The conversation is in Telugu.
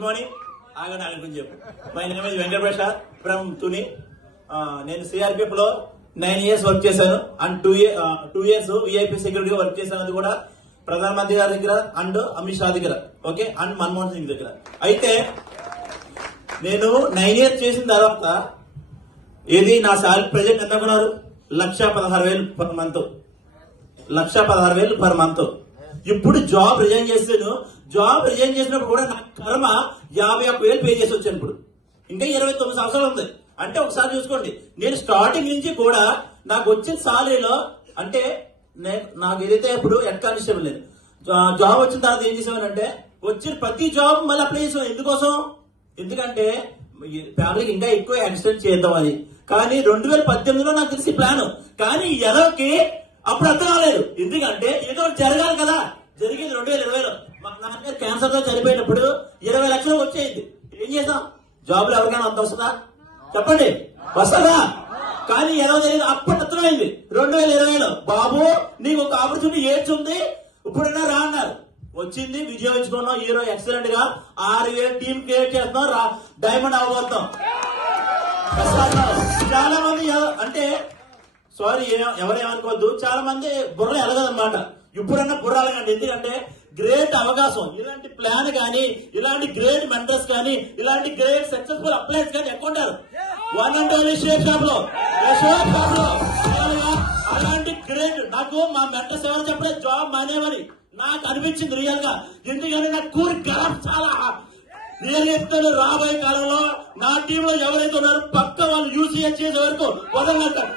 Good morning. ఆగండి కొంచెం చెప్పు. My name is Venkata Prasad from Tuni. నేను సిఆర్పిఎఫ్ లో 9 years వర్క్ చేశాను and 2 years VIP security work చేశాను. అది కూడా ప్రధానమంత్రి గారి దగ్గర అండ్ అమిత్ షా దగ్గర, ఓకే, అండ్ మన్మోహన్ సింగ్ దగ్గర. అయితే నేను 9 years చేసిన తర్వాత ఏది నా సాలరీ ప్రెజెంట్ ఎంత కొన్నారు? 1,16,000 పర్ మంత్. 1,16,000 per month. ఇప్పుడు జాబ్ రిజైన్ చేసాను. జాబ్ రిజైన్ చేసినప్పుడు కూడా నా కర్మ 51,000 పే చేసి వచ్చాను. ఇప్పుడు ఇంకా 29 సంవత్సరాలు ఉంది. అంటే ఒకసారి చూసుకోండి, నేను స్టార్టింగ్ నుంచి కూడా నాకు వచ్చిన సాలరీలో అంటే నాకు ఏదైతే ఇప్పుడు హెడ్ కానిస్టేబుల్ లేదు, జాబ్ వచ్చిన తర్వాత ఏం చేసామనంటే వచ్చిన ప్రతి జాబ్ మళ్ళీ అప్లై చేసాం. ఎందుకోసం? ఎందుకంటే ఫ్యామిలీకి ఇంకా ఎక్కువ యాక్సిడెంట్ చేద్దామని. కానీ 2018లో నాకు తెలిసి ప్లాన్, కానీ ఎదవకి అప్పుడు అర్థం కాలేదు. ఎందుకంటే ఏదో జరగాలి కదా. జరిగింది 2020లో. మా నాన్నగారు క్యాన్సర్ తో చనిపోయినప్పుడు 20 లక్షలు వచ్చేది. ఏం చేద్దాం? జాబ్లో ఎవరికైనా అంత వస్తుందా? చెప్పండి, వస్తుందా? కానీ ఎలా తెలియదు. అప్పటి అర్థమైంది 2020లో, బాబు నీకు ఒక ఆపర్చునిటీ ఏడ్స్ ఉంది, ఇప్పుడైనా రా అన్నారు. వచ్చింది, విజయం ఇచ్చుకున్నాం. హీరో ఎక్సలెంట్ గా 6,000 టీమ్ క్రియేట్ చేస్తున్నాం, డైమండ్ అవ్వబోతాం. చాలా మంది అంటే సారీ ఎవరేమనుకోవద్దు, చాలా మంది బుర్ర ఎలగదన్నమాట. ఇప్పుడన్నా బుర్ర ఎలగండి. ఎందుకంటే గ్రేట్ అవకాశం. ఇలాంటి ప్లాన్ కానీ, ఇలాంటి గ్రేట్ మెంటర్స్ కానీ, ఇలాంటి గ్రేట్ సక్సెస్ఫుల్ అప్లైస్ కానీ ఎక్కువ ఉంటారు. 1 and only షేక్ షాప్ లో అలాంటి గ్రేట్ నాకు మా మెంటర్స్ ఎవరు చెప్పలేదు జాబ్ మానేమని. నాకు అనిపించింది రియల్ గా. ఎందుకంటే నాకు కూరి గర్వం చాలా. నేను చెప్తాను, రాబోయే కాలంలో నా టీంలో ఎవరైతే ఉన్నారో పక్క వాళ్ళు యూసీఎస్ చేసే వరకు వదలగలుగుతారు.